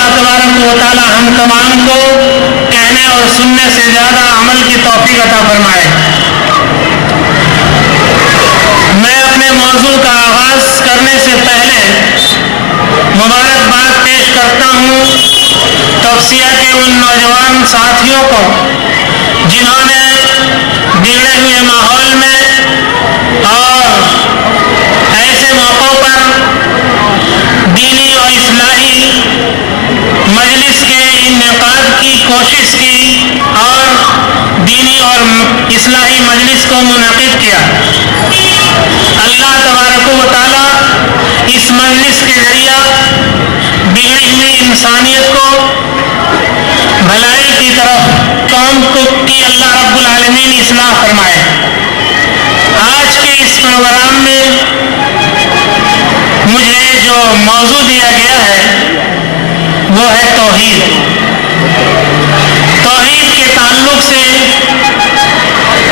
اللہ تبارک و تعالی ہم تمام کو کہنے اور سننے سے زیادہ عمل کی توفیق عطا فرمائے۔ میں اپنے موضوع کا آغاز کرنے سے پہلے مبارکباد پیش کرتا ہوں توسیہ کے ان نوجوان ساتھیوں کو جنہوں نے بگڑے ہوئے ماحول میں اور ایسے موقعوں پر دینی اور اصلاحی مجلس کے انعقاد کی کوشش کی اور دینی اور اصلاحی مجلس کو منعقد کیا۔ اللہ تبارک و تعالی اس مجلس کے ذریعہ بگڑی ہوئی انسانیت کو بھلائی کی طرف قوم کو کی اللہ رب العالمین اصلاح فرمائے۔ آج کے اس پروگرام میں مجھے جو موضوع دیا گیا ہے وہ ہے توحید۔ توحید کے تعلق سے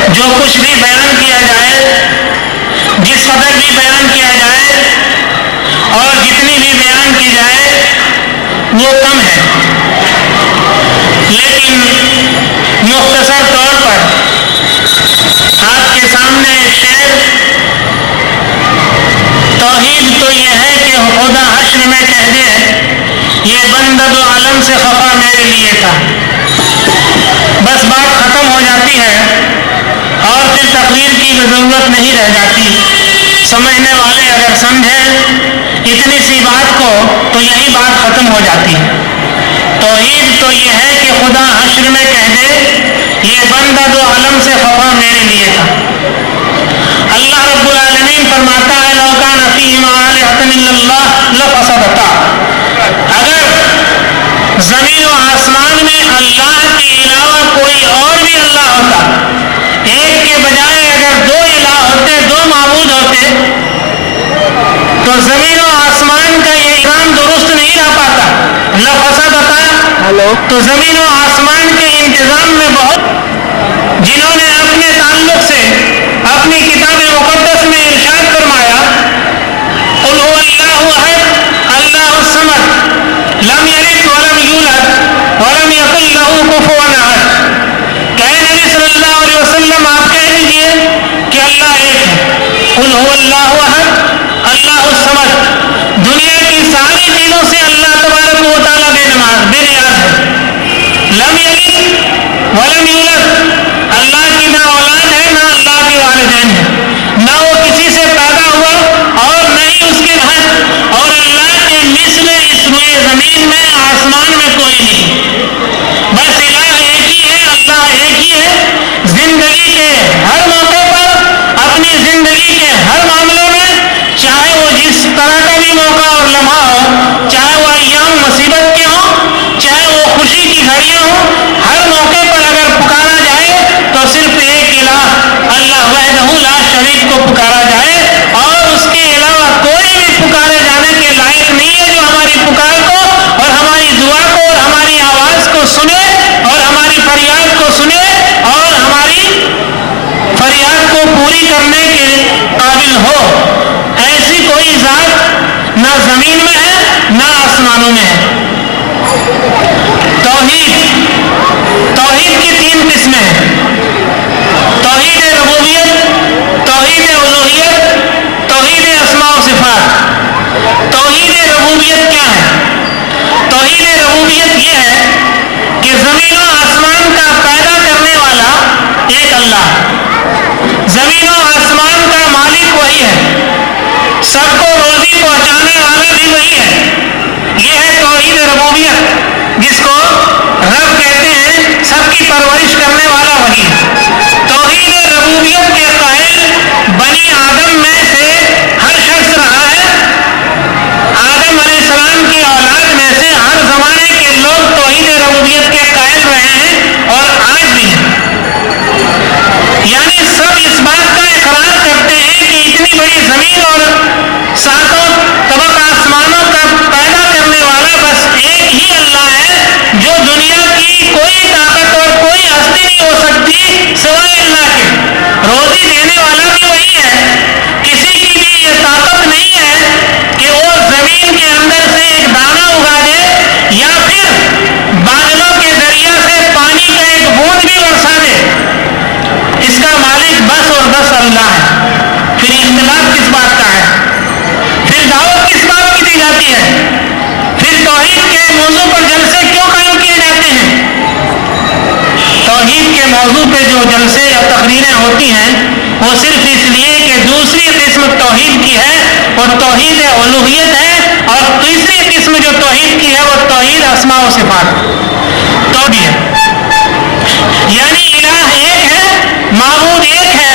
جو کچھ بھی بیان کیا جائے، جس قدر بھی بیان کیا جائے اور جتنی بھی بیان کی جائے وہ کم ہے، لیکن مختصر طور پر آپ کے سامنے ایک شعر، توحید تو یہ ہے کہ خدا حشر میں کہہ دے یہ بندہ دو عالم سے خفا میرے لیے تھا، بس بات ختم ہو جاتی ہے اور پھر تقریر کی ضرورت نہیں رہ جاتی۔ سمجھنے والے اگر سمجھیں اتنی سی بات کو تو یہی بات ختم ہو جاتی ہے۔ توحید تو یہ ہے کہ خدا حشر میں کہہ دے یہ بندہ دو عالم سے خفا میرے لیے تھا۔ اللہ رب العالمین فرماتا ہے لو کان فیہما آلہۃ الا اللہ لفسدتا، اگر زمین و آسمان میں اللہ کے علاوہ کوئی اور بھی اللہ ہوتا، ایک کے بجائے اگر دو الہ ہوتے، دو معبود ہوتے، تو زمین و آسمان کا یہ نظام درست نہیں رہ پاتا۔ لفسدتا تو زمین و آسمان کے انتظام میں بہت، جنہوں نے اپنے تعلق سے اپنی کتاب مقدس میں ارشاد فرمایا قل هو اللہ احد اللہ الصمد لم یلد ولم یولد ولم یکن له کفوا احد، کہ نبی صلی اللہ علیہ وسلم آپ کہہ دیجئے کہ اللہ ایک ہے۔ قل هو اللہ احد اللہ الصمد، دنیا کی ساری چیزوں سے اللہ تبارک و تعالیٰ بے نیاز ہے۔ لم یلد ولم یولد، اللہ کی نہ اولاد ہے نہ اللہ کے والدین ہیں، نہ وہ کسی سے پیدا ہوا اور نہ ہی اس کے گھر، اور اللہ کے مثل اس روئے زمین میں آسمان میں کوئی نہیں، بس الہ ایک ہی ہے، اللہ ایک ہی ہے۔ زندگی کے ہر موقع پر، اپنی زندگی کے ہر معاملے میں، چاہے وہ جس طرح کا بھی موقع اور لمحہ ہو، چاہے وہ ایام مصیبت کے ہوں، چاہے وہ خوشی کی گھڑیاں ہوں، ہر موقع پر اگر پکارا جائے تو صرف ایک الہ اللہ وحدہ لا شریک کو پکارا جائے، اور اس کے علاوہ کوئی بھی پکارے جانے کے لائق نہیں ہے جو ہماری پکار کو اور ہماری دعا کو اور ہماری آواز کو سنے اور ہماری فریاد کو سنے اور ہماری فریاد کو پوری کرنے کے قابل ہو۔ ایسی کوئی ذات نہ زمین میں ہے نہ آسمانوں میں ہے۔ توحید کی تین قسمیں ہیں، توحید ربوبیت، توحید الوہیت، توحید اسماء و صفات۔ توحید ربوبیت کیا ہے؟ توحید ربوبیت یہ ہے کہ زمین و آسمان کا پیدا کرنے والا ایک اللہ، زمین و آسمان کا مالک وہی ہے، سب کو روزی پہنچانے والا بھی وہی ہے۔ یہ ہے توحید ربوبیت، جس کو رب کہتے ہیں، سب کی پرورش کرنے والا وہی ہے۔ توحید ربوبیت کے قائل بنی آدم میں سے ہر شخص رہا ہے۔ آدم علیہ السلام کی اولاد میں سے ہر زمانے کے لوگ توحید ربوبیت کے قائل رہے ہیں اور آج بھی ہیں، یعنی سب اس بات کا اقرار کرتے ہیں کہ اتنی بڑی زمین اور موضوع پر جلسے کیوں قائم کیے جاتے ہیں؟ توحید کے موضوع پہ جو جلسے یا تقریریں ہوتی ہیں وہ صرف اس لیے کہ دوسری قسم توحید کی ہے وہ توحید الوہیت ہے، اور تیسری قسم جو توحید کی ہے وہ توحید اسماء و صفات توحید ہے، یعنی الہ ایک ہے، معبود ایک ہے،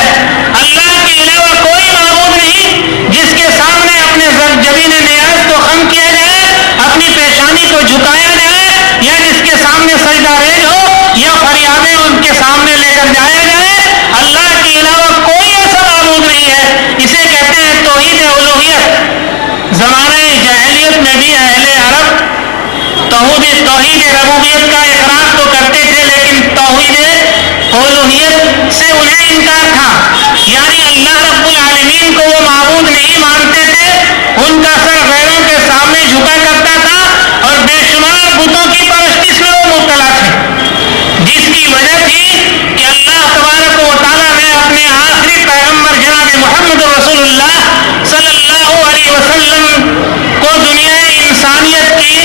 اللہ کے علاوہ کوئی معبود نہیں جس کے سامنے اپنے جبین نیاز کو خم کیا جائے، اپنی پیشانی کو جھکایا جائے، یا جس کے سامنے سجدہ ریز ہو یا فریادیں ان کے سامنے لے کر جایا جائے۔ اللہ کے علاوہ کوئی ایسا معبود نہیں ہے، اسے کہتے ہیں توحید الوہیت۔ زمانہ جاہلیت میں بھی اہل عرب توحید ربوبیت کا اقرار تو کرتے تھے، لیکن توحید الوہیت سے انہیں انکار تھا، یعنی اللہ رب العالمین کو وہ معبود نہیں مانتے تھے، ان کا سر غیروں کے سامنے جھکا کرتا تھا اور بے شمار بتوں کی پرستش میں وہ مبتلا تھے، جس کی وجہ تھی کہ اللہ تبارک و تعالیٰ نے اپنے آخری پیغمبر جناب محمد رسول اللہ صلی اللہ علیہ وسلم کو دنیا انسانیت کی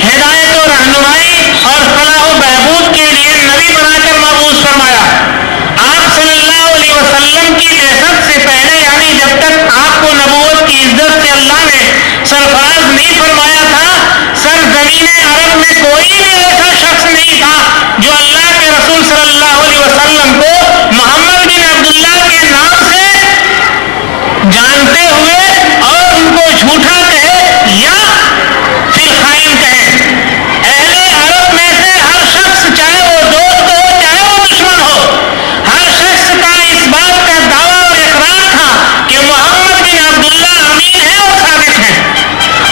ہدایت و رہنمائی اور فلاح و بہبود کے لیے نبی بنا کر مبعوث فرمایا۔ آپ صلی اللہ علیہ وسلم کی بعثت سے پہلے، یعنی جب تک آپ کو نبوت کی عزت سے اللہ نے سرفراز نہیں فرمایا تھا، سرزمین عرب میں کوئی بھی ایسا شخص نہیں تھا جو اللہ کے رسول صلی اللہ علیہ وسلم کو محمد بن عبداللہ کے نام سے جانتے ہوئے اور ان کو جھوٹا کہے یا پھر خائن کہے۔ اہل عرب میں سے ہر شخص، چاہے وہ دوست ہو چاہے وہ دشمن ہو، ہر شخص کا اس بات کا دعویٰ اور اقرار تھا کہ محمد بن عبداللہ امین ہے اور صادق ہے۔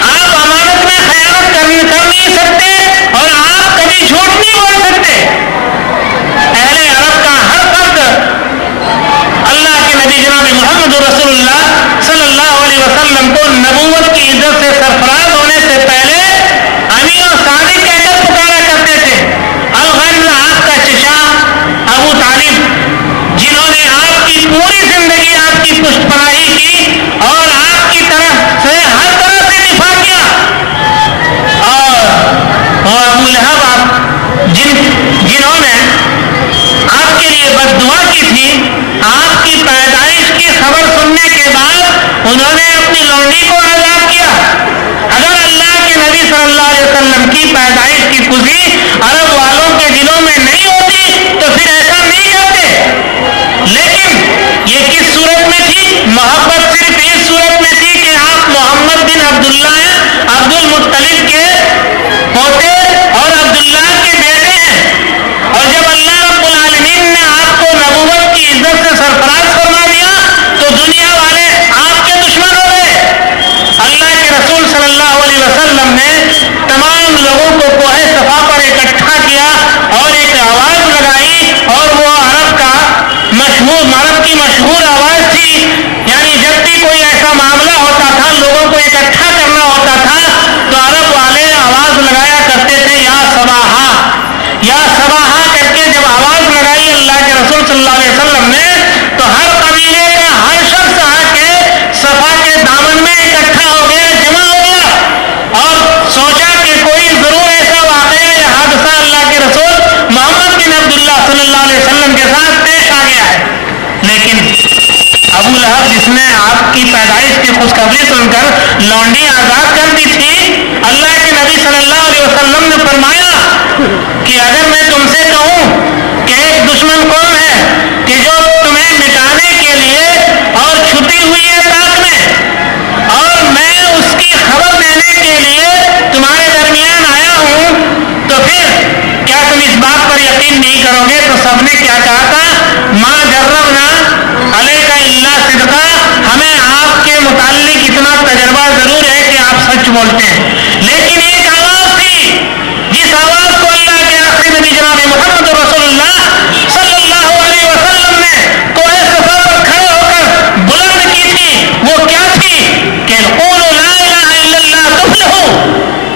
آپ امانت میں خیانت کر نہیں سکتے اور آپ کبھی جھوٹ نہیں بول سکتے۔ اہل عرب کا ہر فرد اللہ کے نبی جناب محمد رسول اللہ صلی اللہ علیہ وسلم کو نبوت کی عزت سے سرفراز ہونے سے پہلے امین اور صادق کہہ کر پکارا کرتے تھے۔ الغرض آپ کا چچا ابو طالب، جنہوں نے آپ کی پوری زندگی آپ کی پشت پناہی کی اور آپ کی طرف سے ہر طرح سے دفاع کیا، اور ابو لہب جنہوں نے آپ کے لیے بد دعا کی تھی، آپ کی پیدائش کی خبر سننے کے بعد انہوں نے اپنی لونڈی کو آزاد کیا۔ اگر اللہ کے نبی صلی اللہ علیہ وسلم کی پیدائش کی خوشی عرب والوں کے دلوں میں نہیں ہوتی تو پھر ایسا نہیں کرتے، لیکن یہ کس صورت میں تھی؟ محبت صرف اس صورت میں تھی کہ آپ محمد بن عبداللہ ہیں، عبد المطلب کے پوتے اور عبداللہ کے بیٹے ہیں، اور جب اللہ رب العالمین نے آپ کو نبوت کی عزت سے سرفراز فرما دیا تو دنیا والے آپ کے دشمن ہو گئے۔ اللہ کے رسول صلی اللہ علیہ وسلم نے تمام لوگوں کو کوہ صفا پر اکٹھا کیا اور ایک آواز لگائی، اور وہ عرب کی مشہور آواز تھی، یعنی جب بھی کوئی ایسا معاملہ ہوتا تھا، لوگوں کو اکٹھا کرنا ہوتا تھا، تو عرب والے آواز لگایا کرتے تھے یا صباحا، یا صباحا کر کے جب آواز لگائی اللہ کے رسول صلی اللہ علیہ وسلم نے، تو ہر قبیلے کا ہر شخص آ کے صفا کے دامن میں اکٹھا ہو گیا، جمع ہو گیا، اور سوچا کہ کوئی ضرور ایسا واقعہ یا حادثہ اللہ کے رسول محمد بن عبداللہ صلی اللہ علیہ وسلم کے ساتھ پیش آ گیا ہے۔ لیکن ابو لہب، جس نے آپ کی پیدائش کی خوشخبری سن کر لونڈی آزاد کر دی تھی، اللہ کے نبی صلی اللہ علیہ وسلم نے فرمایا کہ اگر میں تم سے کہوں کہ ایک دشمن کون ہے کہ جو تمہیں مٹانے کے لیے اور چھپی ہوئی ہے تاک میں، اور میں اس کی خبر دینے کے لیے تمہارے درمیان آیا ہوں، تو پھر کیا تم اس بات پر یقین نہیں کرو گے؟ تو سب نے کیا کہا تھا؟ ماں جربنا علیک الا صدقا، ہمیں آپ کے متعلق اتنا تجربہ ضرور ہے کہ آپ سچ بولتے ہیں۔ لیکن ایک آواز تھی جس آواز کو اللہ کے آخری نبی جناب محمد رسول اللہ صلی اللہ علیہ وسلم نے کوہ صفا پر کھڑے ہو کر بلند کی تھی، وہ کیا تھی کہ قولوا لا الہ الا اللہ تفلحوا،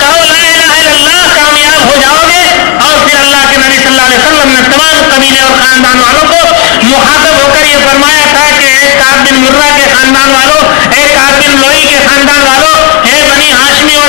کہو لا الہ الا اللہ، کامیاب ہو جاؤ گے۔ اور پھر اللہ کے نبی صلی اللہ علیہ وسلم نے تمام قبیلے اور خاندان والوں کو مخاطب ہو کر یہ فرمایا تھا کہ ایک کعب بن مرہ کے خاندان والوں، ایک کعب بن لوئی کے خاندان والوں، اے بنی ہاشمی اور